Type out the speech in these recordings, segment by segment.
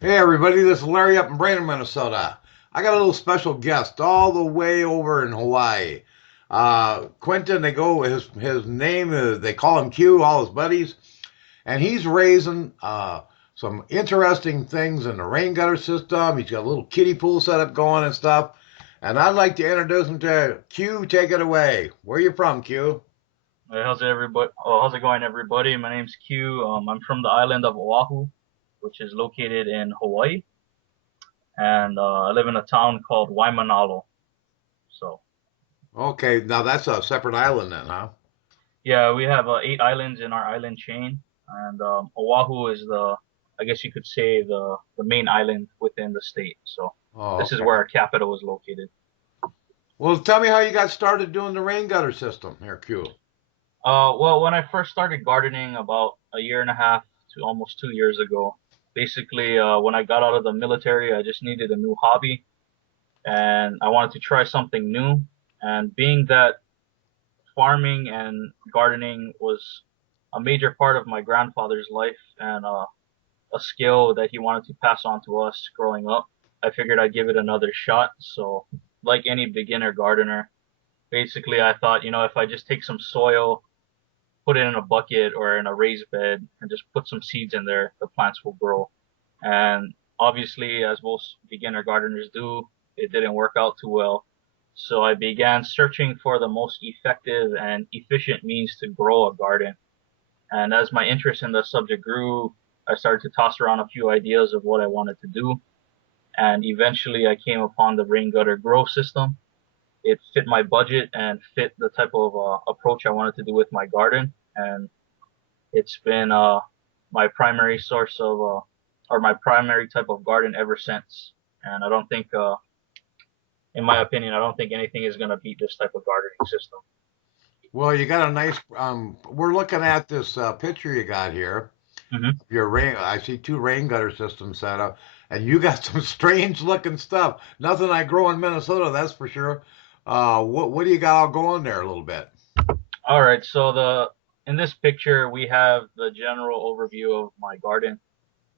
Hey everybody, this is Larry up in Braden, Minnesota. I got a little special guest all the way over in Hawaii. Quentin, his name is, they call him Q, all his buddies, and he's raising some interesting things in the rain gutter system. He's got a little kiddie pool set up going and stuff. And I'd like to introduce him to Q. Take it away. Where you from, Q? Hey, how's it everybody? Oh, how's it going, everybody? My name's Q. I'm from the island of Oahu, which is located in Hawaii, and I live in a town called Waimanalo. So, Okay, now that's a separate island then, huh? yeah, we have 8 islands in our island chain, and Oahu is I guess you could say, the main island within the state. So, Oh, this is okay. where our capital is located. Well, tell me how you got started doing the rain gutter system here, Q. Well, when I first started gardening about a year and a half to almost 2 years ago, basically, when I got out of the military, I just needed a new hobby and I wanted to try something new. And being that farming and gardening was a major part of my grandfather's life and a skill that he wanted to pass on to us growing up, I figured I'd give it another shot. So, like any beginner gardener, basically I thought, if I just take some soil, put it in a bucket or in a raised bed, and just put some seeds in there, the plants will grow. And obviously, as most beginner gardeners do, it didn't work out too well. So I began searching for the most effective and efficient means to grow a garden. And as my interest in the subject grew, I started to toss around a few ideas of what I wanted to do. And eventually I came upon the rain gutter grow system. It fit my budget and fit the type of approach I wanted to do with my garden. And it's been my primary source of or my primary type of garden ever since. And I don't think, in my opinion, I don't think anything is gonna beat this type of gardening system. Well, you got a nice. We're looking at this picture you got here. Hmm. Your rain. I see two rain gutter systems set up, and you got some strange looking stuff. Nothing I grow in Minnesota, that's for sure. What do you got all going there a little bit? All right, so the in this picture we have the general overview of my garden.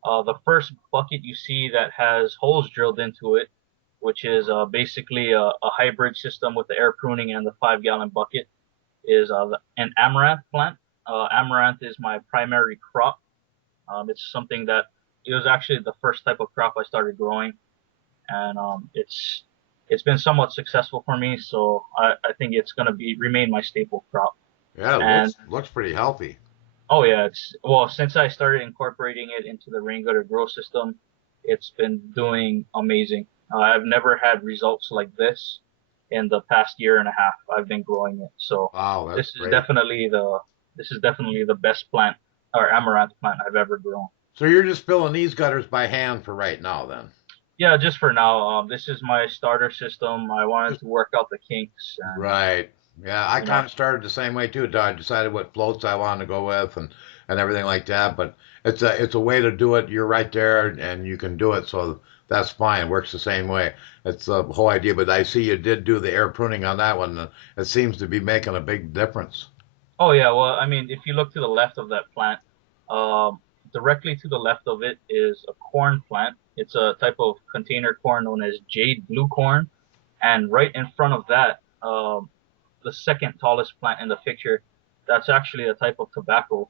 The first bucket you see that has holes drilled into it, which is basically a hybrid system with the air pruning and the 5 gallon bucket, is an amaranth plant. Amaranth is my primary crop. It's something that it was actually the first type of crop I started growing, and it's been somewhat successful for me. So I think it's gonna be remain my staple crop. Yeah, it And looks pretty healthy. oh yeah, it's well since I started incorporating it into the rain gutter grow system, it's been doing amazing. I've never had results like this in the past year and a half I've been growing it. So Wow, that's this is great. definitely the this is definitely the best plant or amaranth plant I've ever grown. So you're just filling these gutters by hand for right now, then? Yeah, just for now, this is my starter system. I wanted Just to work out the kinks and right. Yeah, I you know, kind of started the same way too. Until I decided what floats I wanted to go with and everything like that. But it's a way to do it. You're right there, and you can do it. So that's fine. It works the same way. It's the whole idea. But I see you did do the air pruning on that one. It seems to be making a big difference. oh yeah, well, I mean, if you look to the left of that plant, um, directly to the left of it is a corn plant. It's a type of container corn known as jade blue corn, and right in front of that, the second tallest plant in the picture, that's actually a type of tobacco,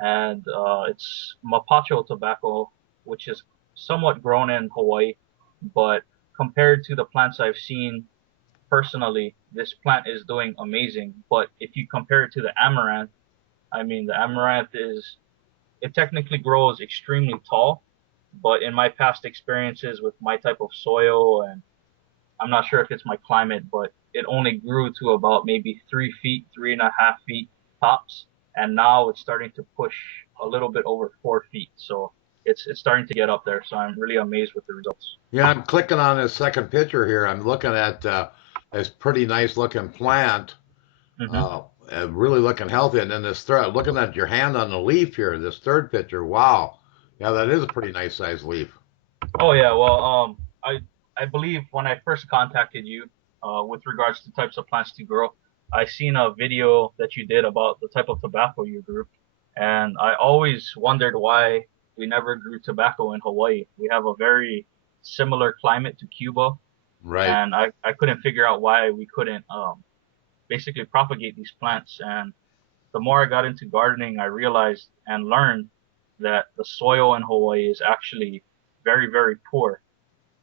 and it's mapacho tobacco, which is somewhat grown in Hawaii, but compared to the plants I've seen personally, this plant is doing amazing. But if you compare it to the amaranth, I mean, the amaranth it technically grows extremely tall, but in my past experiences with my type of soil, and I'm not sure if it's my climate, but it only grew to about maybe 3 feet, 3.5 feet tops. And now it's starting to push a little bit over 4 feet. So it's starting to get up there. So I'm really amazed with the results. Yeah, I'm clicking on this second picture here. I'm looking at this pretty nice looking plant. Hmm. Uh, really looking healthy. And then this third, looking at your hand on the leaf here, this third picture, wow. Yeah, that is a pretty nice sized leaf. Oh yeah, well, I believe when I first contacted you, with regards to types of plants to grow, I seen a video that you did about the type of tobacco you grew, and I always wondered why. we never grew tobacco in Hawaii. We have a very similar climate to Cuba, Right. and I couldn't figure out why we couldn't basically propagate these plants. And the more I got into gardening, I realized and learned that the soil in Hawaii is actually very, very poor.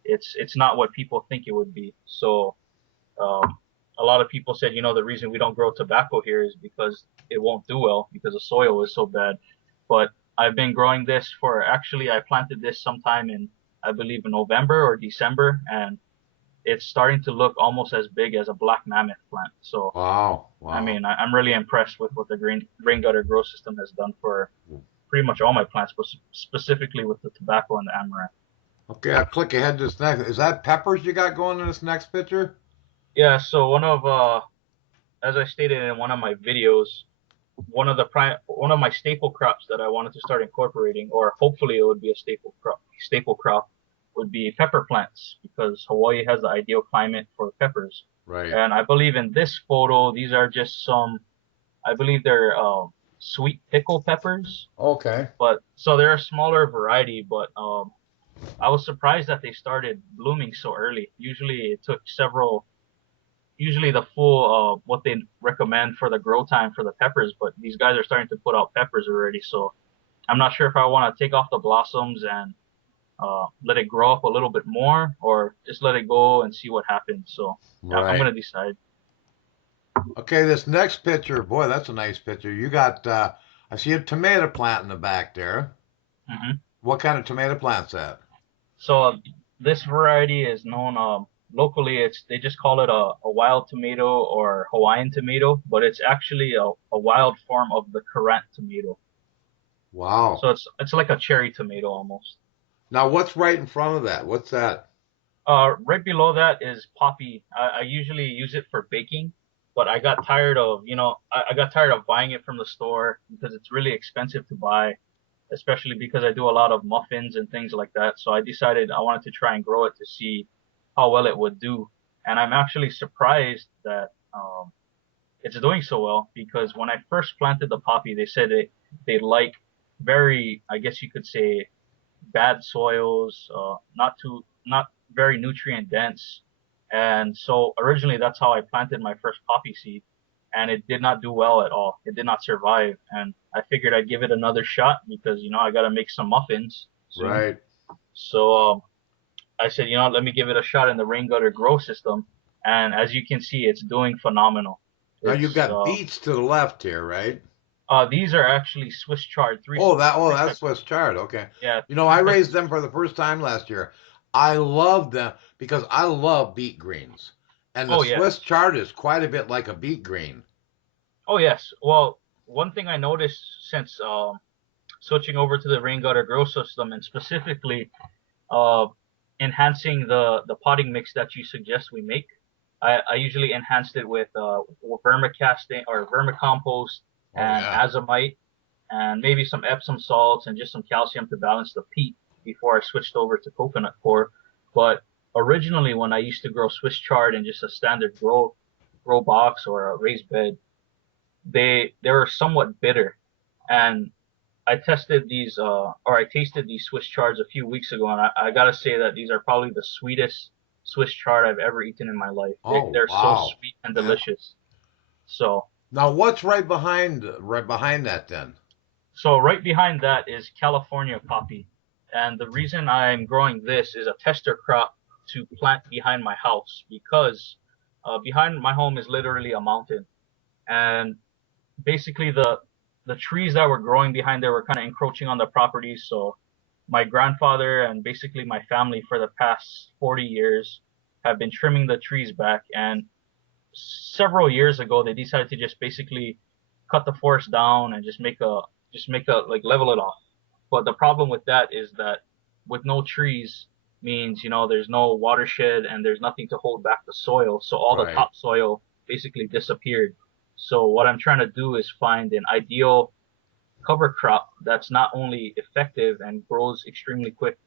It's not what people think it would be. So um, a lot of people said, the reason we don't grow tobacco here is because it won't do well because the soil is so bad. But I've been growing this for actually I planted this sometime in I believe in November or December, and it's starting to look almost as big as a black mammoth plant. So Wow. I Wow. mean, I'm really impressed with what the green gutter grow system has done for pretty much all my plants, but specifically with the tobacco and the amaranth. Okay, I'll click ahead to this next. Is that peppers you got going in this next picture? Yeah, so as I stated in one of my videos, one of my staple crops that I wanted to start incorporating, or hopefully it would be a staple crop would be pepper plants because Hawaii has the ideal climate for peppers. Right. And I believe in this photo, these are just I believe they're sweet pickle peppers, Okay. but so they're a smaller variety, but I was surprised that they started blooming so early. Usually it took usually the full what they recommend for the grow time for the peppers, but these guys are starting to put out peppers already. So I'm not sure if I want to take off the blossoms and let it grow up a little bit more, or just let it go and see what happens. So yeah, I'm Right. gonna decide. Okay, this next picture, boy, that's a nice picture. You got, I see a tomato plant in the back there. hmm What kind of tomato plant's that? So this variety is known locally. It's they just call it a wild tomato or Hawaiian tomato, but it's actually a wild form of the currant tomato. Wow. So it's like a cherry tomato almost. Now, what's right in front of that? What's that? Right below that is poppy. I usually use it for baking, but I got tired of, I got tired of buying it from the store because it's really expensive to buy, especially because I do a lot of muffins and things like that. So I decided I wanted to try and grow it to see how well it would do. And I'm actually surprised that it's doing so well because when I first planted the poppy, they said they like very, I guess you could say, bad soils, not very nutrient dense. And so originally that's how I planted my first poppy seed, and it did not do well at all. It did not survive, and I figured I'd give it another shot because I got to make some muffins soon. Right. So I said, let me give it a shot in the rain gutter grow system, and as you can see, it's doing phenomenal. Now you've It's got beets to the left here, right? these are actually Swiss chard, Oh, three that's type, Swiss chard. Okay. yeah, I three types raised of. them for the first time last year. I love them because I love beet greens. And the Oh Swiss yes. chard is quite a bit like a beet green. Oh yes. Well, one thing I noticed since switching over to the rain gutter grow system and specifically uh, enhancing the potting mix that you suggest we make, I usually enhanced it with vermicasting or vermicompost Oh, and yeah. azomite and maybe some Epsom salts and just some calcium to balance the peat before I switched over to coconut coir. But originally, when I used to grow Swiss chard in just a standard grow box or a raised bed, they were somewhat bitter. And I tasted these Swiss chards a few weeks ago, and I gotta say that these are probably the sweetest Swiss chard I've ever eaten in my life. Oh, They're so wow. sweet and Yeah. delicious. So Now, what's right behind that then? so right behind that is California poppy, and the reason I'm growing this is a tester crop to plant behind my house because behind my home is literally a mountain, and basically the trees that were growing behind there were kind of encroaching on the property. So my grandfather and basically my family for the past 40 years have been trimming the trees back. And several years ago, they decided to just basically cut the forest down and just make a like level it off. But the problem with that is that with no trees means there's no watershed and there's nothing to hold back the soil. So all the Right. topsoil basically disappeared. So what I'm trying to do is find an ideal cover crop that's not only effective and grows extremely quick,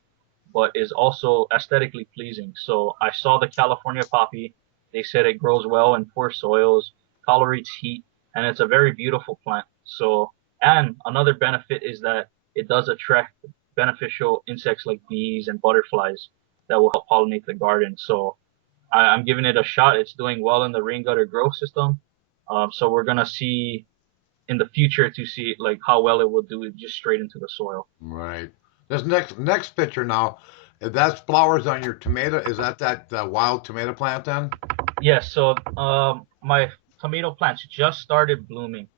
but is also aesthetically pleasing. So I saw the California poppy. They said it grows well in poor soils, tolerates heat, and it's a very beautiful plant. So, and another benefit is that it does attract beneficial insects like bees and butterflies that will help pollinate the garden. So I'm giving it a shot. It's doing well in the rain gutter grow system. So we're gonna see in the future to see like how well it will do it just straight into the soil. Right. This next picture now, if that's flowers on your tomato, is that wild tomato plant then? Yes, so my tomato plants just started blooming,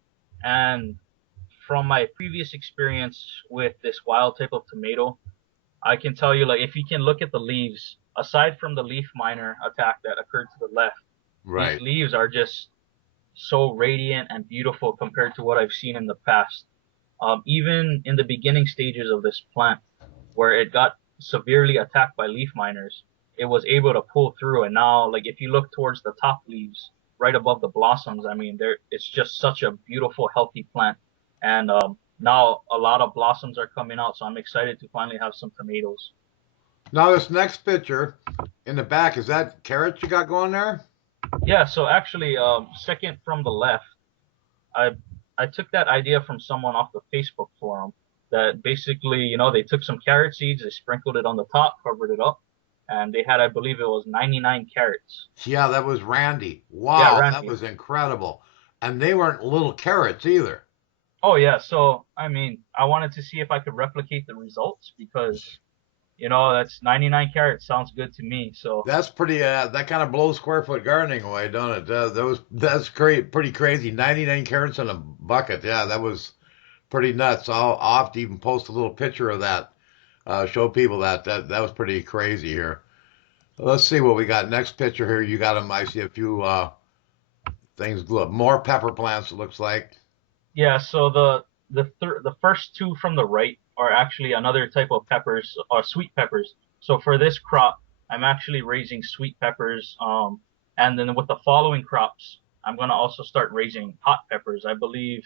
and from my previous experience with this wild type of tomato, I can tell you like if you can look at the leaves, aside from the leaf miner attack that occurred to the left, these Right. leaves are just so radiant and beautiful compared to what I've seen in the past. Even in the beginning stages of this plant, where it got severely attacked by leaf miners, it was able to pull through. And now, like if you look towards the top leaves, right above the blossoms, I mean, there it's just such a beautiful, healthy plant. And now a lot of blossoms are coming out, so I'm excited to finally have some tomatoes. Now this next picture in the back, is that carrots you got going there? Yeah, so actually, second from the left, I I took that idea from someone off the Facebook forum that basically, they took some carrot seeds, they sprinkled it on the top, covered it up, and they had, I believe it was 99 carrots. Yeah, that was Randy. Yeah, Wow, that Randy. was incredible. And they weren't little carrots either. Oh yeah, so I mean, I wanted to see if I could replicate the results because, that's 99 carrots sounds good to me. So That's pretty. That kind of blows square foot gardening away, don't it? That's pretty crazy. 99 carrots in a bucket. Yeah, that was pretty nuts. I'll have to even post a little picture of that. Show people that was pretty crazy here. Let's see what we got. Next picture here. You got them. I see a few things. Look, more pepper plants. It looks like. yeah, so the first two from the right are actually another type of peppers or sweet peppers. So for this crop, I'm actually raising sweet peppers. And then with the following crops, I'm gonna also start raising hot peppers. I believe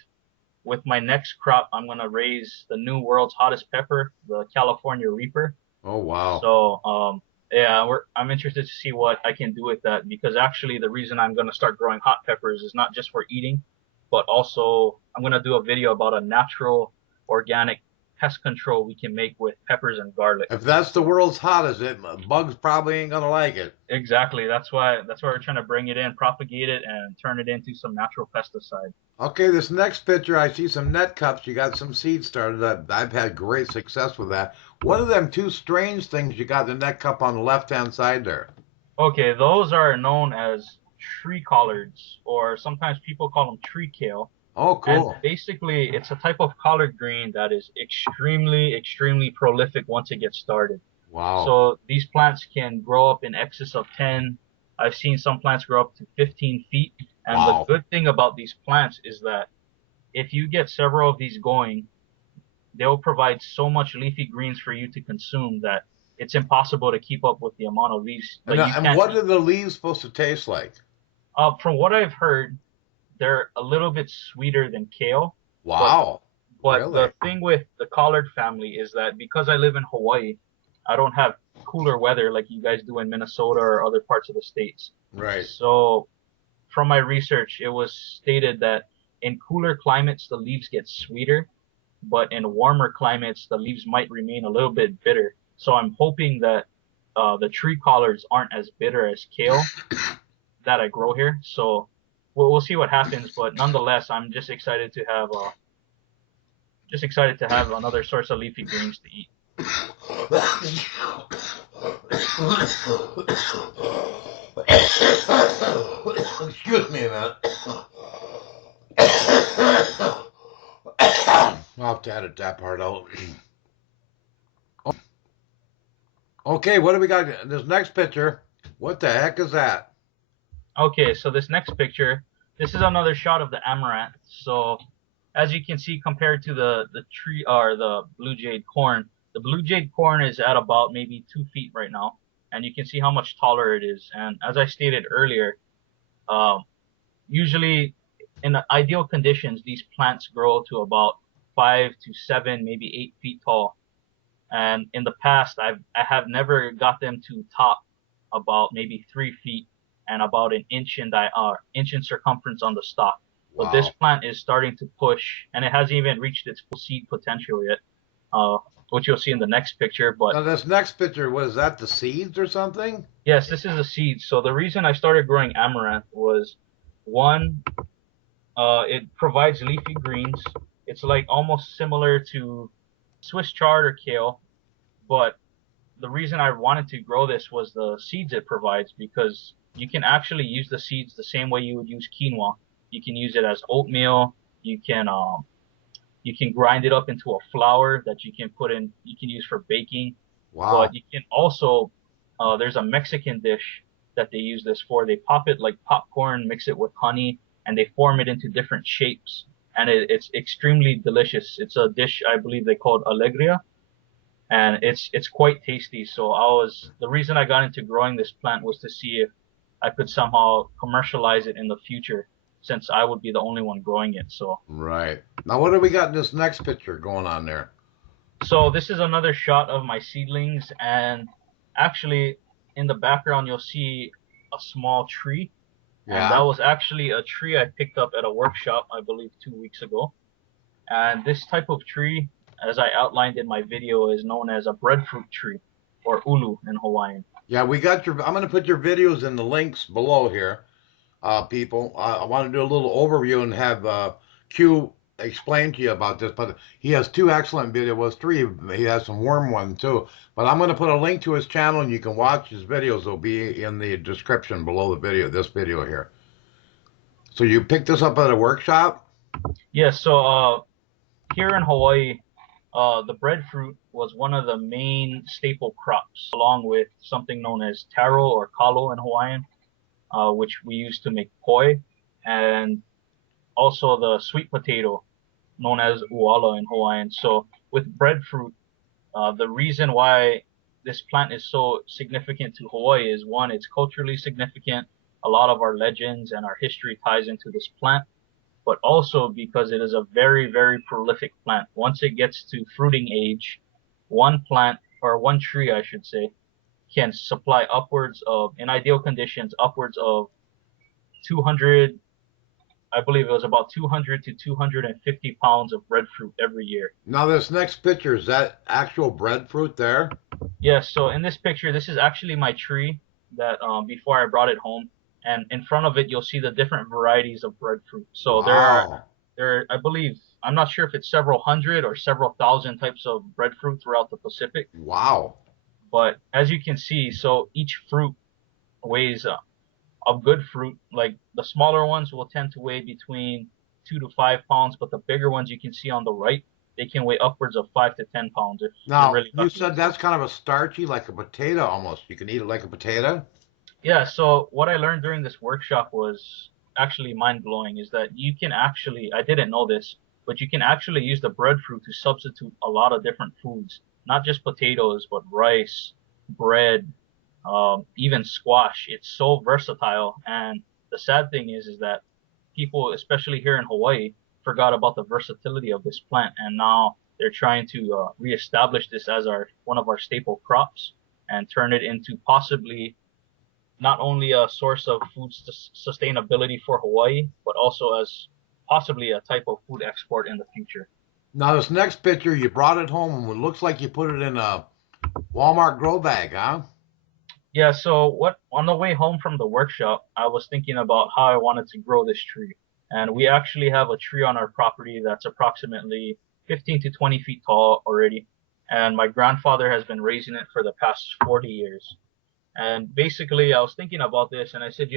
with my next crop, I'm gonna raise the new world's hottest pepper, the California Reaper. Oh wow. So yeah, I'm interested to see what I can do with that because actually the reason I'm gonna start growing hot peppers is not just for eating, but also I'm gonna do a video about a natural organic pest control we can make with peppers and garlic. If that's the world's hottest, bugs probably ain't gonna like it. Exactly. That's why we're trying to bring it in, propagate it, and turn it into some natural pesticide. Okay, this next picture, I see some net cups. You got some seeds started. I've had great success with that. What are them two strange things you got in the net cup on the left-hand side there? Okay, those are known as tree collards, or sometimes people call them tree kale. Oh, And cool. basically, it's a type of collard green that is extremely, extremely prolific once it gets started. Wow. So these plants can grow up in excess of 10. I've seen some plants grow up to 15 feet. And the Wow. good thing about these plants is that if you get several of these going, they'll provide so much leafy greens for you to consume that it's impossible to keep up with the amount of leaves. Like you And can't what eat. are the leaves supposed to taste like? From what I've heard, they're a little bit sweeter than kale, but Wow. But Really? the thing with the collard family is that because I live in Hawaii, I don't have cooler weather like you guys do in Minnesota or other parts of the states. Right. So from my research, it was stated that in cooler climates, the leaves get sweeter, but in warmer climates, the leaves might remain a little bit bitter. So I'm hoping that the tree collards aren't as bitter as kale that I grow here. So we'll see what happens. But nonetheless, I'm just excited to have another source of leafy greens to eat. Excuse me a minute. I'll have to edit that part out. Okay, what do we got? This next picture. What the heck is that? Okay, so this next picture, this is another shot of the amaranth. So as you can see, compared to the tree or the blue jade corn, the blue jade corn is at about maybe 2 feet right now, and you can see how much taller it is. And as I stated earlier, um, usually in the ideal conditions, these plants grow to about 5 to 7, maybe 8 feet tall. And in the past, I have never got them to top about maybe 3 feet and about an inch in circumference on the stalk. But this Wow. plant is starting to push, and it hasn't even reached its full seed potential yet. which you'll see in the next picture. But Now this next picture, was that the seeds or something? yes, this is a seed. So the reason I started growing amaranth was one, it provides leafy greens. It's like almost similar to Swiss chard or kale, but the reason I wanted to grow this was the seeds it provides because you can actually use the seeds the same way you would use quinoa. You can use it as oatmeal. You can grind it up into a flour that you can put in. You can use for baking, but Wow. you can also there's a Mexican dish that they use this for. They pop it like popcorn, mix it with honey, and they form it into different shapes, and it's extremely delicious. It's a dish I believe they called alegria, and it's quite tasty. So the reason I got into growing this plant was to see if I could somehow commercialize it in the future, since I would be the only one growing it. Right. Now what do we got in this next picture going on there? So this is another shot of my seedlings, and actually in the background you'll see a small tree, and that Yeah. was actually a tree I picked up at a workshop, I believe 2 weeks ago. And this type of tree, as I outlined in my video, is known as a breadfruit tree, or ulu in Hawaiian. Yeah, we got your. I'm going to put your videos in the links below here, people. I want to do a little overview and have Q explain to you about this. But he has two excellent videos. Well, three. He has some worm ones too. But I'm going to put a link to his channel, and you can watch his videos. They'll be in the description below the video. This video here. So you picked this up at a workshop? Yeah, so here in Hawaii, the breadfruit was one of the main staple crops, along with something known as taro or kalo in Hawaiian, which we use to make poi, and also the sweet potato known as uala in Hawaiian. So with breadfruit, the reason why this plant is so significant to Hawaii is one, it's culturally significant. A lot of our legends and our history ties into this plant, but also because it is a very, very prolific plant. Once it gets to fruiting age, one plant, or one tree, I should say, can supply upwards of, in ideal conditions, upwards of 200, I believe it was about 200 to 250 pounds of breadfruit every year. Now this next picture is that actual breadfruit there? Yes, so in this picture, this is actually my tree that before I brought it home, and in front of it you'll see the different varieties of breadfruit. So Wow. I believe, I'm not sure if it's several hundred or several thousand types of breadfruit throughout the Pacific, Wow. but as you can see, so each fruit weighs of good fruit, like the smaller ones will tend to weigh between 2 to 5 pounds, but the bigger ones you can see on the right, they can weigh upwards of 5 to 10 pounds if you're Now, really you lucky. said that's kind of a starchy, like a potato almost. You can eat it like a potato? Yeah, so what I learned during this workshop was actually mind blowing is that you can actually, I didn't know this, but you can actually use the breadfruit to substitute a lot of different foods, not just potatoes, but rice, bread, even squash. It's so versatile. And the sad thing is that people, especially here in Hawaii, forgot about the versatility of this plant, and now they're trying to reestablish this as one of our staple crops and turn it into possibly not only a source of food sustainability for Hawaii, but also as possibly a type of food export in the future. Now, this next picture, you brought it home and it looks like you put it in a Walmart grow bag, huh? Yeah, so what on the way home from the workshop, I was thinking about how I wanted to grow this tree. And we actually have a tree on our property that's approximately 15 to 20 feet tall already. And my grandfather has been raising it for the past 40 years. And basically, I was thinking about this and I said,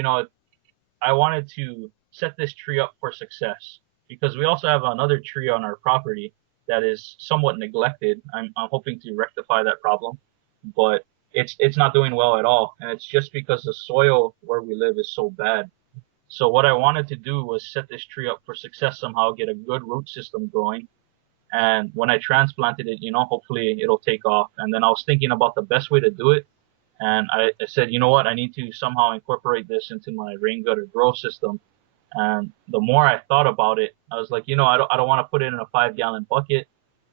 I wanted to set this tree up for success because we also have another tree on our property that is somewhat neglected. I'm hoping to rectify that problem, but it's not doing well at all, and it's just because the soil where we live is so bad. So what I wanted to do was set this tree up for success somehow, get a good root system growing, and when I transplanted it, hopefully it'll take off. And then I was thinking about the best way to do it, and I said, you know what, I need to somehow incorporate this into my rain gutter grow system. And the more I thought about it, I was like, I don't want to put it in a 5 gallon bucket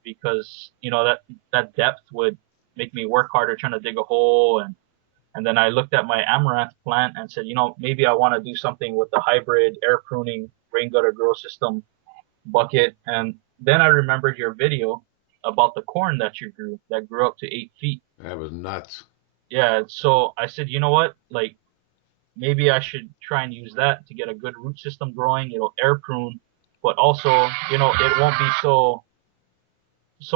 because, that depth would make me work harder trying to dig a hole. And then I looked at my amaranth plant and said, maybe I want to do something with the hybrid air pruning rain gutter grow system bucket. And then I remembered your video about the corn that you grew that grew up to 8 feet. That was nuts. Yeah, so I said, you know what? Like maybe I should try and use that to get a good root system growing. It'll air prune, but also, it won't be so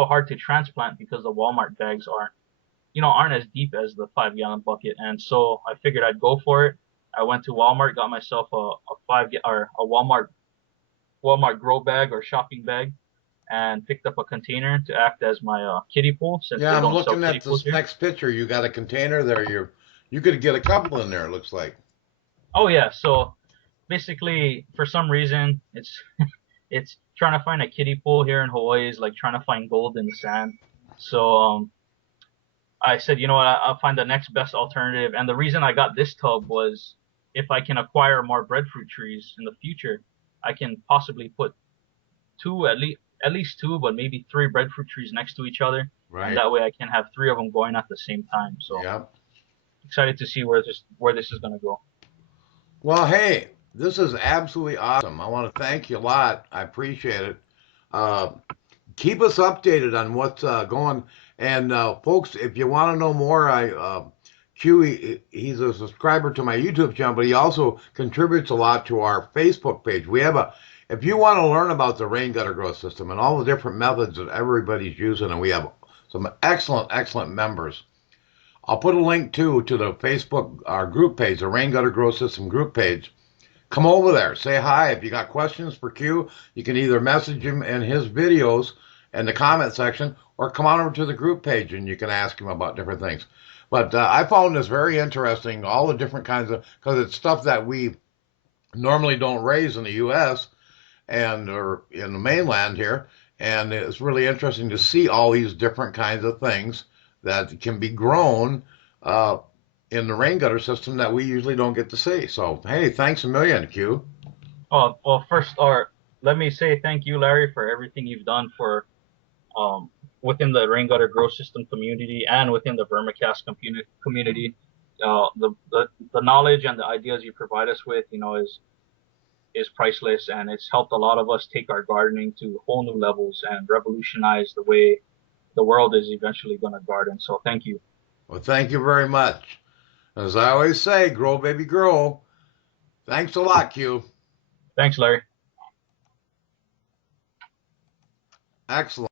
hard to transplant because the Walmart bags aren't as deep as the 5 gallon bucket. And so I figured I'd go for it. I went to Walmart, got myself a or a Walmart grow bag or shopping bag, and picked up a container to act as my kiddie pool since Yeah, they I'm don't sell looking kiddie at pools this here. next picture. You got a container there. You could get a couple in there, it looks like. Oh yeah, so basically for some reason it's trying to find a kiddie pool here in Hawaii is like trying to find gold in the sand. So I said, you know what, I'll find the next best alternative. And the reason I got this tub was if I can acquire more breadfruit trees in the future, I can possibly put two, at least two, but maybe three breadfruit trees next to each other, and Right. that way I can have three of them going at the same time. So Yep. excited to see where this is gonna go. Well, hey, this is absolutely awesome. I want to thank you a lot. I appreciate it. Uh, Keep us updated on what's going. And folks, if you want to know more, Q, he's a subscriber to my YouTube channel, but he also contributes a lot to our Facebook page. If you want to learn about the rain gutter growth system and all the different methods that everybody's using, and we have some excellent, excellent members. I'll put a link too to the Facebook our group page, the Rain Gutter Growth System group page. Come over there, say hi. If you got questions for Q, you can either message him in his videos in the comment section or come on over to the group page and you can ask him about different things. But I found this very interesting, all the different kinds of, because it's stuff that we normally don't raise in the U.S. and or in the mainland here. And it's really interesting to see all these different kinds of things that can be grown uh, in the rain gutter system that we usually don't get to see. So, hey, thanks a million, Q. Oh, well, first, or let me say thank you, Larry, for everything you've done for um, within the rain gutter grow system community and within the vermicast community. The knowledge and the ideas you provide us with, is priceless, and it's helped a lot of us take our gardening to whole new levels and revolutionize the way the world is eventually going to garden. So thank you. Well, thank you very much. As I always say, grow, baby, grow. Thanks a lot, Q. Thanks, Larry. Excellent.